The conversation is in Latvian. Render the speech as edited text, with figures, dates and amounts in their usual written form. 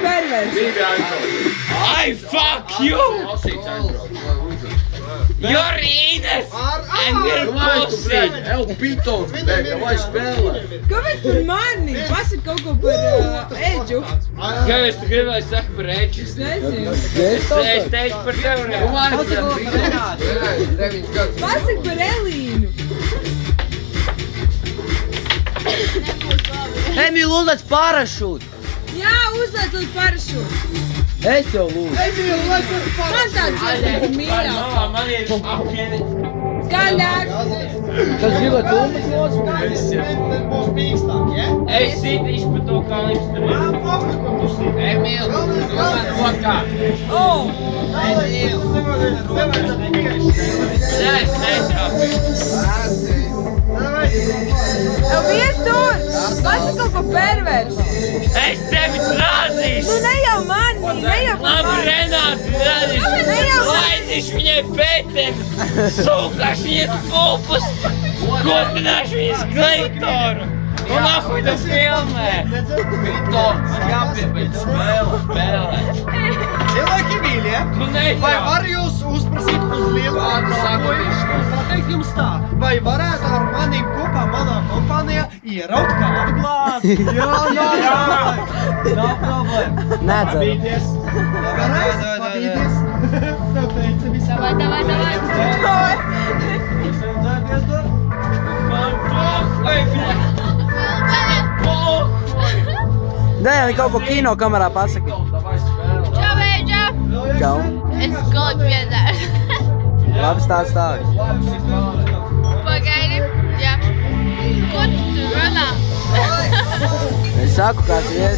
perversi. I fuck you! You're Ines! And your pussy! Evo piton, bēga, vai spēlē? Kāpēc tu mani? Pasaka kaut ko par Edžu. Kāpēc tu gribēji saka par Edžu? Es nezinu. Es teicu par tevi. Pasaka par Elīnu. Emīl, uzlēc parašūt! Jā, uzlēc uz parašūtu. Es jau lūdzu. Man tāds ir mīļāk. Man ir apvieni. Skaļāk. Kas gribētu Ulmas nosmūs? Es sitīšu par to, kā līdz tam. Emīl, man rokā. Nē, es netrāpīju. Tev vies tur! Pasaka kaut ko perversi. Es tevi trāzīšu! Nu ne jau mani, ne jau Labi, mani. Renāti, trāzīšu! Laidīšu viņai pētiem! Sūkāšu viņas kopus! Kopināšu viņas kleitoru! Un nahuj tu filmē! Pitons, jāpiebeidz spēlē! Cilvēki mīļie, Tu neļauj! vai var jūs uzprasīt uz lielu atbraukojumu? Pateikt jums tā, vai varētu ar manīm kopā manā kompānijā ieraukt kādu glāzi? Jā! Nav problēma. Nedzeru. Pabīties. Varēs pabīties. Tev teica visā. Davai. Jūs redzēties tur? Man pohuj, bļa! Dēļ, kaut ko kino kamerā pasaki. Čau, Eģa! Čau. Es gulēju piedzēru. Labi, stāst. Pagaidi. Jā. Ko tu runā? Es saku, kāds ir.